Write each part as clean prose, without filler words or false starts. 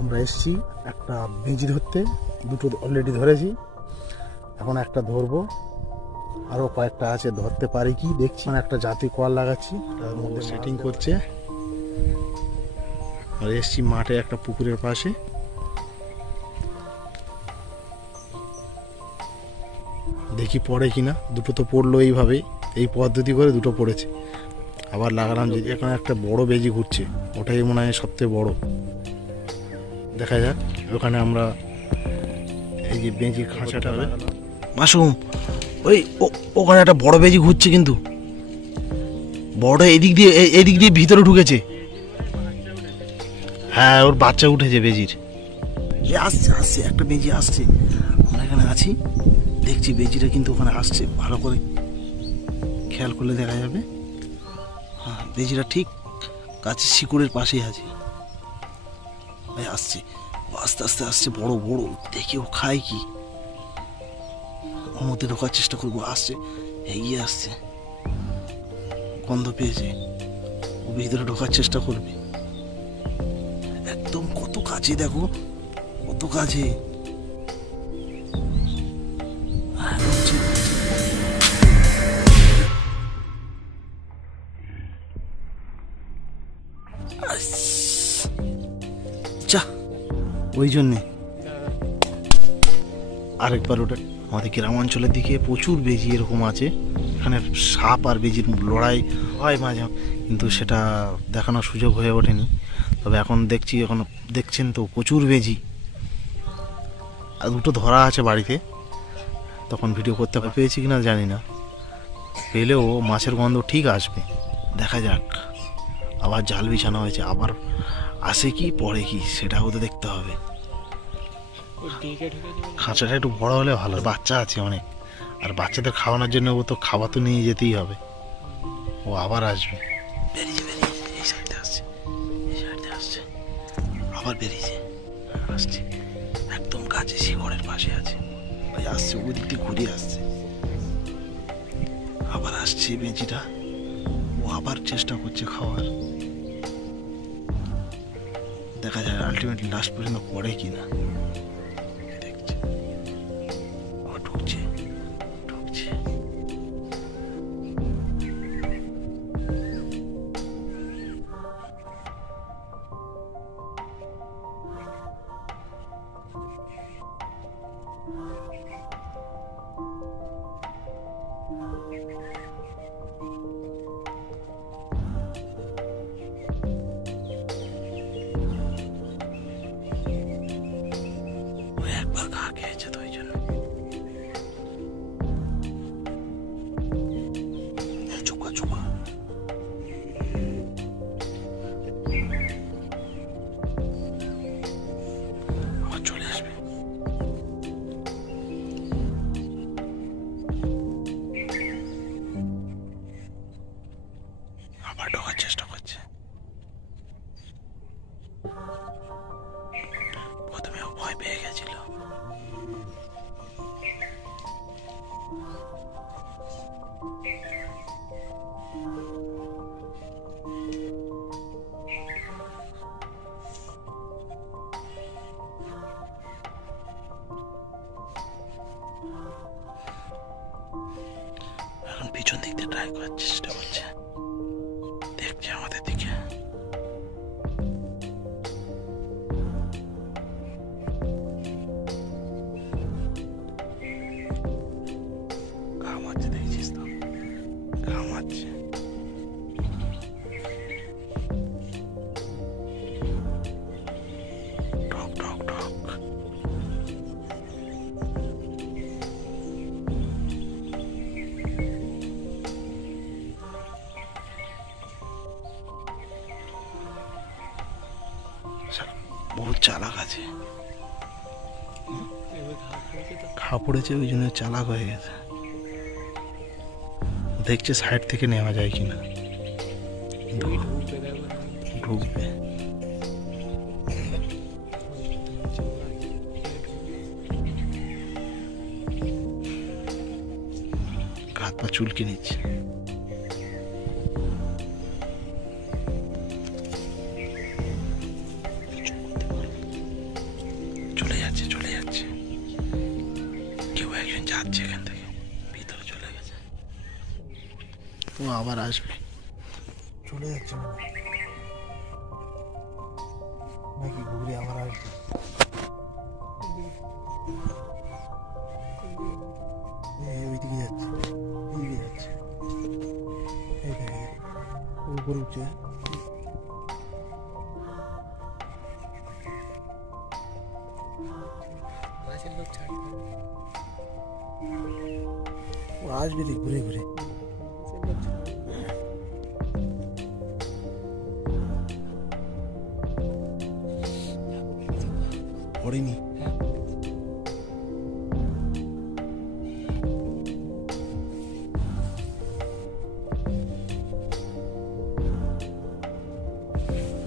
আমরা এসেছি একটা বেজি ধরতে, দুটো অলরেডি ধরেছি, এখন একটা ধরবো, আরও কয়েকটা আছে, ধরতে পারি কি দেখছি। মানে একটা জাতি কল লাগাচ্ছি, তার মধ্যে সেটিং করছে। আর এসছি মাঠে একটা পুকুরের পাশে, দেখি পড়ে কিনা। দুটো তো পড়লো এইভাবেই, এই পদ্ধতি করে দুটো পড়েছে। আবার লাগালাম যে এখানে একটা বড় বেজি ঘুরছে, ওটাই মনে হয় সবথেকে বড়। দেখা যাক। ওখানে আমরা এই যে বেজির খাঁচাটা মাশরুম, ওই ওখানে একটা বড় বেজি ঘুরছে, কিন্তু বড় এদিক দিয়ে ভিতরে ঢুকেছে। হ্যাঁ, ওর বাচ্চা উঠেছে বেজির। আসছে আসছে, একটা বেজি আসছে। আমরা এখানে আছি, দেখছি বেজিটা কিন্তু ওখানে আসছে। ভালো করে খেয়াল করলে দেখা যাবে। হ্যাঁ, বেজিটা ঠিক গাছের শিকড়ের পাশেই আছে। আসছে, আস্তে আস্তে আসছে, বড় বড়। দেখি ও খায় কি, ওর মধ্যে ঢোকার চেষ্টা করবো। আসছে, এগিয়ে আসছে, গন্ধ পেয়েছে, ও ভিতরে ঢোকার চেষ্টা করবে। একদম কত কাছে, দেখো কত কাছে। ওই জন্যে আরেকবার ওটা আমাদের গ্রামাঞ্চলের দিকে প্রচুর বেজি এরকম আছে। এখানে সাপ আর বেজির লড়াই হয় মাঝে, কিন্তু সেটা দেখানোর সুযোগ হয়ে ওঠেনি। তবে এখন দেখছি, এখন দেখছেন তো প্রচুর বেজি। আর দুটো ধরা আছে বাড়িতে, তখন ভিডিও করতে পেয়েছি কিনা জানি না, পেলেও মাছের গন্ধ ঠিক আসবে। দেখা যাক। আবার জাল বিছানো হয়েছে, আবার আসে কি পড়ে কি সেটাও তো দেখতে হবে। খাঁচাটা একটু বড় হলে ভালো, বাচ্চা আছে অনেক, আর বাচ্চাদের খাওয়ানোর জন্য ও তো খাবার তো নিয়ে যেতেই হবে। ও আবার আসবে, এই সাইডে আসছে, এই সাইডে আসছে, আবার বেরিয়েছে, আসছে একদম কাছে শিকড়ের পাশে আছে। ওই আসছে, ওই দিক দিয়ে ঘুরে আসছে, আবার আসছে বেজিটা। ও আবার চেষ্টা করছে খাওয়ার। দেখা যায় আলটিমেটলি লাস্ট পর্যন্ত পড়ে কিনা। ঢুকছে ঢুকছে, একবার ঘা খেয়েছে তো ওই জন্য। চুপা চুপা, আমার চলে আসবে। আবার ঢোকার চেষ্টা করছে। প্রথমে ও ভয় পেয়ে গেছিল। এখন পিছন দিক দিয়ে ট্রাই করার চেষ্টা করছে, দেখছে আমাদের দিকে। ঘামাচ্ছে, দেখছিস তো, ঘামাচ্ছে। ঠক ঠক ঠক। বহুত চালাক আছে, ঘা পড়েছে ওই জন্য চালাক হয়ে গেছে। দেখছে সাইড থেকে নেওয়া যায় কিনা। ঢুকবে, হাত পা চুলকে নিচ্ছে। যাচ্ছে এখান থেকে, ভিতরে চলে গেছে। ও আবার আসবে, চলে যাচ্ছে নাকি ঘুরে আবার আসবে। ওইদিকে যাচ্ছে, এইদিকে যাচ্ছে, এই দেখে উপরে উঠছে। ও আসবে দেখ ঘুরে ঘুরে। পড়েনি,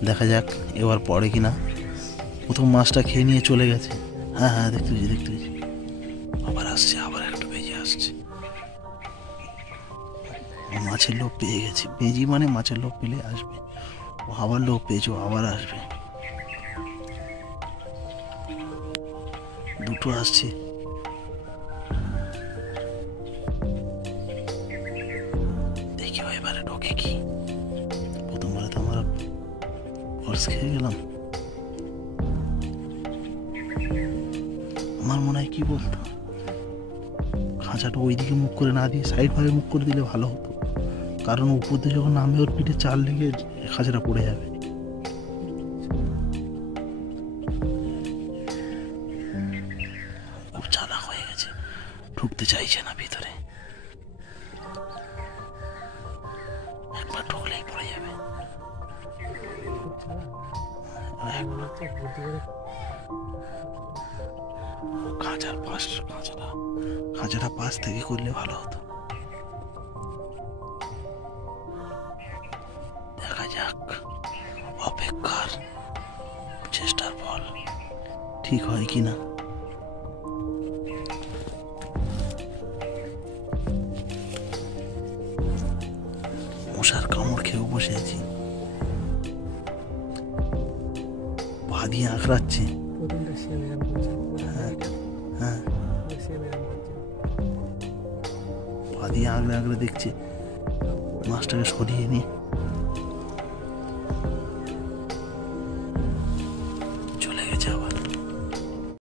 দেখা যাক এবার পড়ে কিনা। প্রথম মাছটা খেয়ে নিয়ে চলে গেছে। হ্যাঁ হ্যাঁ, দেখতে পেয়েছি দেখতে পেয়েছি, আবার আসছে, আবার একটু বেজে আসছে। মাছের লোভ পেয়ে গেছে, বেজি মানে মাছের লোভ পেলে আসবে। ও আবার লোভ পেয়েছে, আবার আসবে। দুটো আসছে, দেখি এবারে ঢোকে কি। প্রথমবারে তো আমরা ফর্স খেয়ে গেলাম। আমার মনে হয় কি বলতো, খাঁচাটা ওইদিকে মুখ করে না দিয়ে সাইড ভাবে মুখ করে দিলে ভালো হতো, কারণ উপর দিয়ে যখন নামে ওর পিঠে চাল লেগে খাঁচাটা পড়ে যাবে। খুব চালাক হয়ে গেছে, ঢুকতে চাইছে না ভিতরে, একবার ঢুকলেই পড়ে যাবে। খাঁচাটা পাশ থেকে করলে ভালো হতো। দেখা যাক, অপেক্ষার চেষ্টার ফল ঠিক হয় কিনা। মশার কামড় খেয়েও বসে আছি, পা দিয়ে আঁকড়াচ্ছে। হ্যাঁ, পা দিয়ে আঁকড়ে আঁকড়ে দেখছে, মাছটাকে সরিয়ে নিয়ে